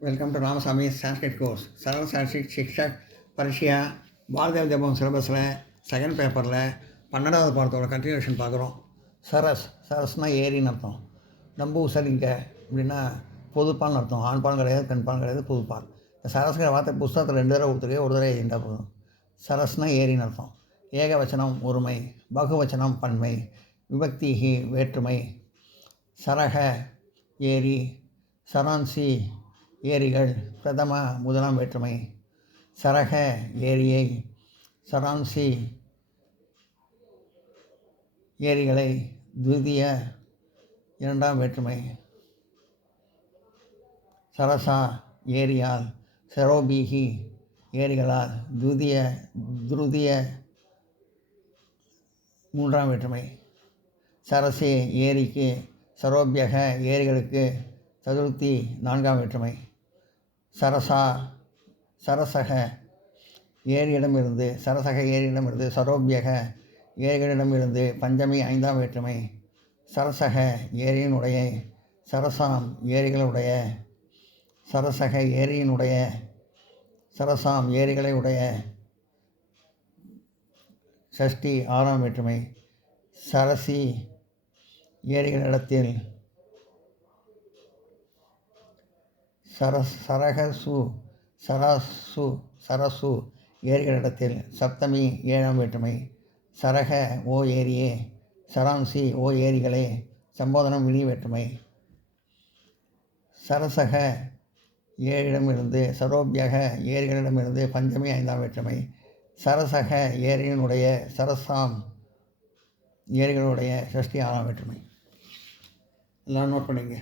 Welcome to Ramasamy Sanskrit course. Saral Sanskrit Shikshak பரிட்சையா பாரதியார் ஜபம் சிலபஸில் செகண்ட் பேப்பரில் 12வது பாடத்தோட கண்டினியூஷன் பார்க்குறோம். சரஸ்னால் ஏரின்னு அர்த்தம். நம்பூசலிங்க அப்படின்னா பொதுப்பால்னு அர்த்தம். ஆண்பால் கிடையாது, பெண்பால் கிடையாது, பொதுப்பால். இந்த சரஸ்ங்கிற வார்த்தை புஸ்தகத்தில் 2 தடவை கொடுத்துருக்கு, ஒரு தடவை எழுதிட்டா போதும். சரஸ்னால் ஏரின்னு அர்த்தம். ஏகவச்சனம் ஒருமை, பகுவச்சனம் பன்மை, விபக்திகி வேற்றுமை. சரக ஏரி, சரான்சி ஏரிகள், பிரதம முதலாம் வேற்றுமை. சரக ஏரியை, சரான்சி ஏரிகளை, துவிதிய இரண்டாம் வேற்றுமை. சரசா ஏரியால், சரோபீகி ஏரிகளால், துருதிய மூன்றாம் வேற்றுமை. சரசே ஏரிக்கு, சரோபியக ஏரிகளுக்கு, சதுர்த்தி நான்காம் வேற்றுமை. சரசக ஏரியிடமிருந்து, சரோபியக ஏரிகளிடமிருந்து பஞ்சமி ஐந்தாம் வேற்றுமை. சரசக ஏரியினுடைய, சரசாம் ஏரிகளுடைய, சரசக ஏரியினுடைய, சரசாம் ஏரிகளை உடைய, ஷஷ்டி ஆறாம் வேற்றுமை. சரசி ஏரிகளிடத்தில், சரசு ஏரிகளிடத்தில், சப்தமி ஏழாம் வேற்றுமை. சரக ஓ ஏரியே, சரான்சி ஓ ஏரிகளே, சம்போதனம் விழி வேற்றுமை. சரசக ஏரியிடமிருந்து, சரோபியக ஏரிகளிடமிருந்து பஞ்சமி ஐந்தாம் வேற்றுமை. சரசக ஏரியினுடைய, சரசாம் ஏரிகளுடைய ஷஷ்டி ஆறாம் வேற்றுமை. எல்லாம் நோட் பண்ணிங்க.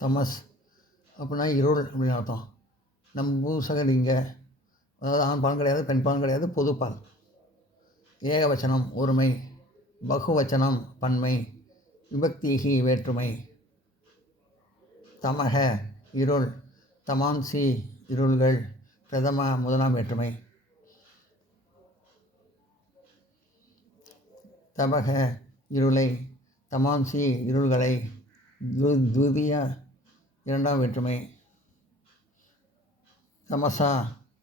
தமஸ் அப்படின்னா இருள் அப்படின்னு அர்த்தம். நம்பூசகலிங்க, அதாவது ஆண்பால் கிடையாது, பெண்பால் கிடையாது, பொதுப்பால். ஏகவச்சனம் ஒருமை, பகுவச்சனம் பன்மை, விபக்திகி வேற்றுமை. தமக இருள், தமான்சி இருள்கள், பிரதம முதலாம் வேற்றுமை. தபக இருளை, தமான்சி இருள்களை, துவிதிய இரண்டாம் வேற்றுமை. தமசா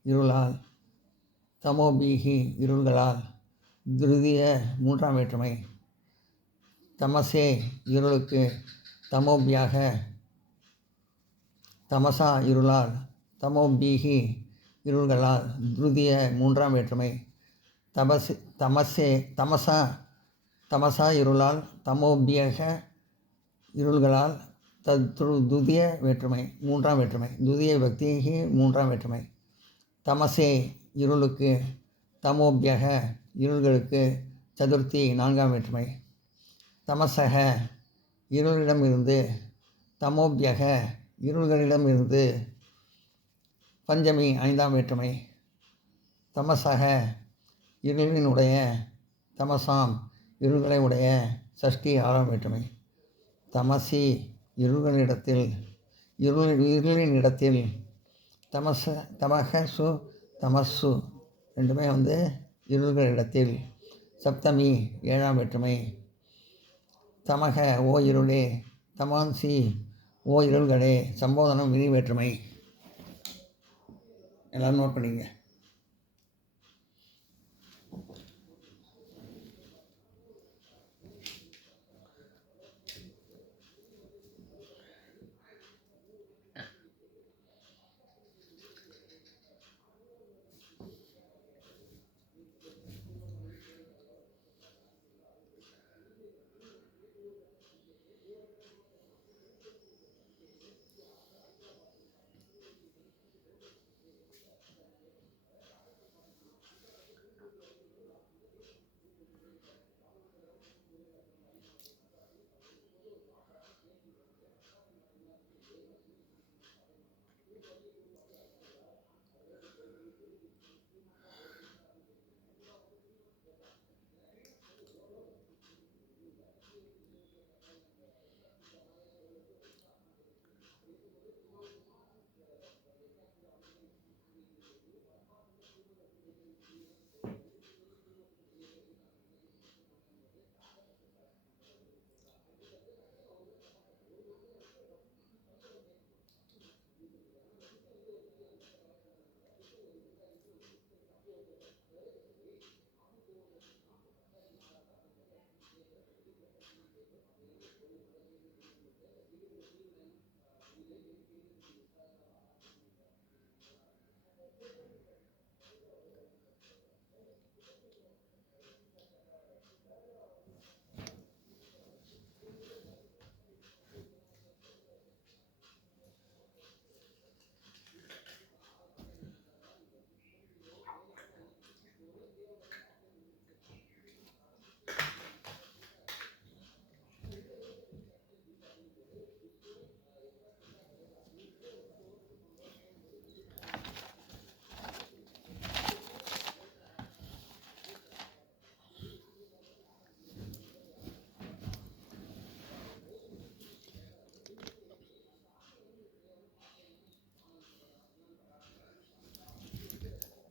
இருளால், தமோபீகி இருள்களால், துருதிய மூன்றாம் வேற்றுமை. தமசே இருளுக்கு, தமோபியாக தமசா இருளால், தமோபீகி இருள்களால், துருதிய மூன்றாம் வேற்றுமை. தமசா இருளால், தமோபியக இருள்களால், துதிய வேற்றுமை மூன்றாம் வேற்றுமை. துதிய விபக்தி மூன்றாம் வேற்றுமை. தமசே இருளுக்கு, தமோபியக இருள்களுக்கு, சதுர்த்தி நான்காம் வேற்றுமை. தமசக இருளிடமிருந்து, தமோபியக இருள்களிடமிருந்து, பஞ்சமி ஐந்தாம் வேற்றுமை. தமசக இருளினுடைய, தமசாம் இருள்களை உடைய, சஷ்டி ஆறாம் வேற்றுமை. தமசி இருள்களிடத்தில், இருளினிடத்தில், தமகசு தமசு ரெண்டுமே இருள்களிடத்தில். சப்தமி ஏழாம் வேற்றுமை. தமக ஓ இருளே, தமான்சி ஓ இருள்களே, சம்போதனம் விதி வேற்றுமை. எல்லோரும் நோட் பண்ணிங்க.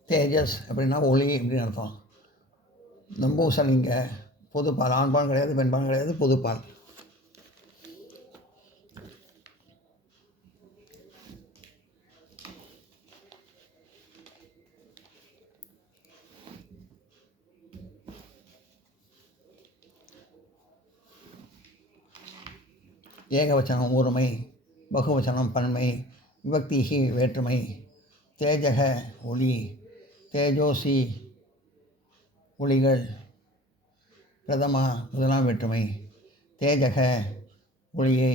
தேஜஸ் அப்படின்னா ஒளி அப்படின்னு அர்த்தம். நம்பூசணிங்க பொதுப்பால், ஆண்பால் கிடையாது, பெண்பால் கிடையாது, பொதுப்பால். ஏகவச்சனம் ஒருமை, பகுவச்சனம் பன்மை, விபக்திகி வேற்றுமை. தேஜக ஒளி, தேஜோசி ஒளிகள், பிரதமா முதலாம் வேற்றுமை. தேஜக ஒளியை,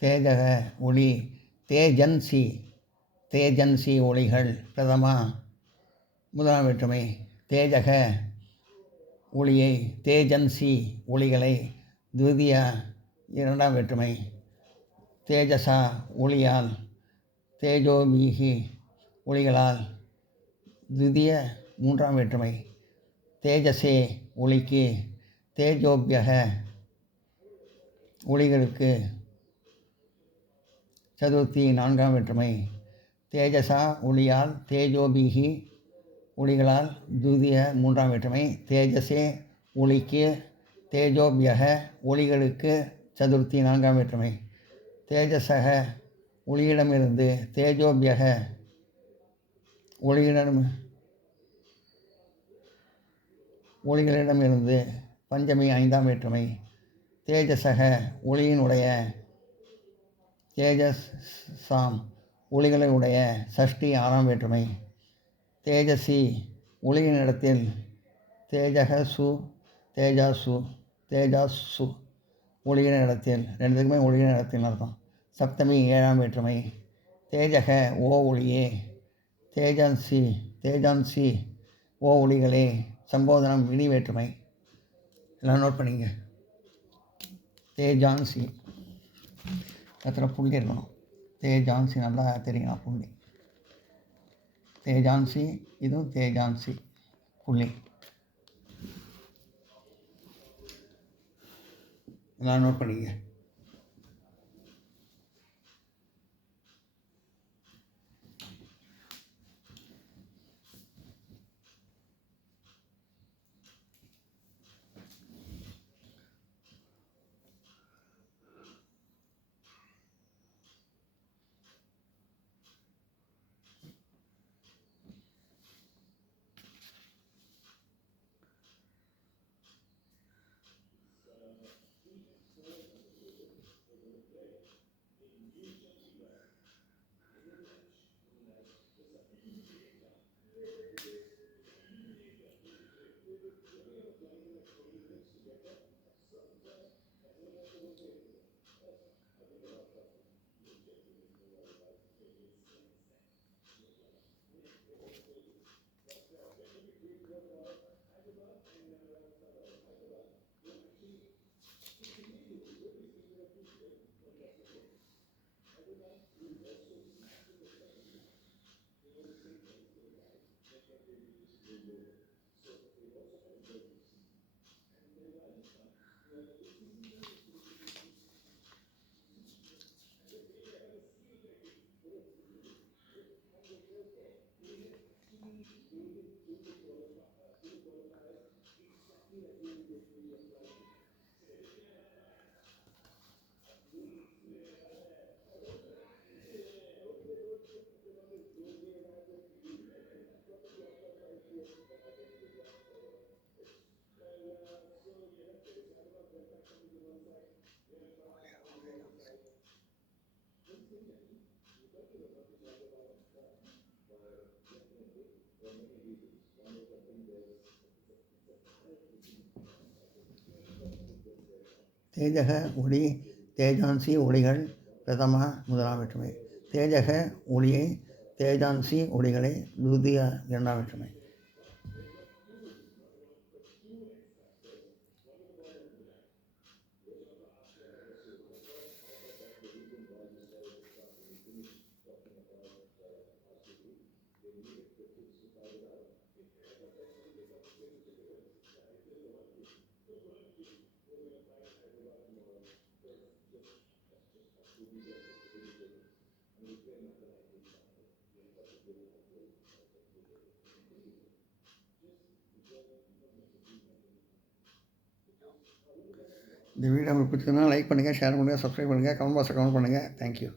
தேஜக ஒளி, தேஜன்சி ஒளிகள், பிரதமா முதலாம் வேற்றுமை. தேஜக ஒளியை, தேஜன்சி ஒளிகளை, துவிதியா இரண்டாம் வேற்றுமை. தேஜசா ஒளியால், தேஜோபீகி ஒளிகளால், துவிதிய மூன்றாம் வேற்றுமை. தேஜசே ஒளிக்கு, தேஜோபியக ஒளிகளுக்கு, சதுர்த்தி நான்காம் வேற்றுமை. தேஜசா ஒளியால், தேஜோபீகி ஒளிகளால் துதிய மூன்றாம் வேற்றுமை. தேஜஸே ஒளிக்கு, தேஜோபியக ஒளிகளுக்கு சதுர்த்தி நான்காம் வேற்றுமை. தேஜசக ஒளியிடமிருந்து, தேஜோபியக ஒளிகளிடமிருந்து பஞ்சமி ஐந்தாம் வேற்றுமை. தேஜசக ஒளியினுடைய, தேஜஸாம் ஒளிகளுடைய சஷ்டி ஆறாம் வேற்றுமை. தேஜசி ஒளியினிடத்தில், தேஜகசு தேஜாசு தேஜாசு ஒளியின் இடத்தில், ரெண்டுத்துக்குமே ஒளியின் இடத்தில் அர்த்தம். சப்தமி ஏழாம் வேற்றுமை. தேஜக ஓ ஒளியே, தேஜான்சி தேஜான்சி ஓ ஒளிகளே. சம்போதனம் இனி வேற்றுமை. எல்லாம் நோட் பண்ணிங்க. தேஜான்சி இடத்துல புள்ளி இருக்கணும். தேஜான்சி நல்லா தெரியணும் புள்ளி. தேஜான்சி, இதுவும் தேஜான்சி புள்ளி. எல்லாம் நோட் பண்ணிங்க. தேஜக ஒளி, தேஜான்சி ஒளிகள் பிரதம முதலாம் வேற்றுமை. தேஜக ஒளியை, தேஜான்சி ஒளிகளை துதிய இரண்டாம் வேற்றுமை. இந்த வீடியோ உங்களுக்கு பிடிச்சதுன்னா லைக் பண்ணுங்கள், ஷேர் பண்ணுங்கள், சப்ஸ்கிரைப் பண்ணுங்கள், கமெண்ட் பாக்ஸில் கமெண்ட் பண்ணுங்கள். தேங்க்யூ.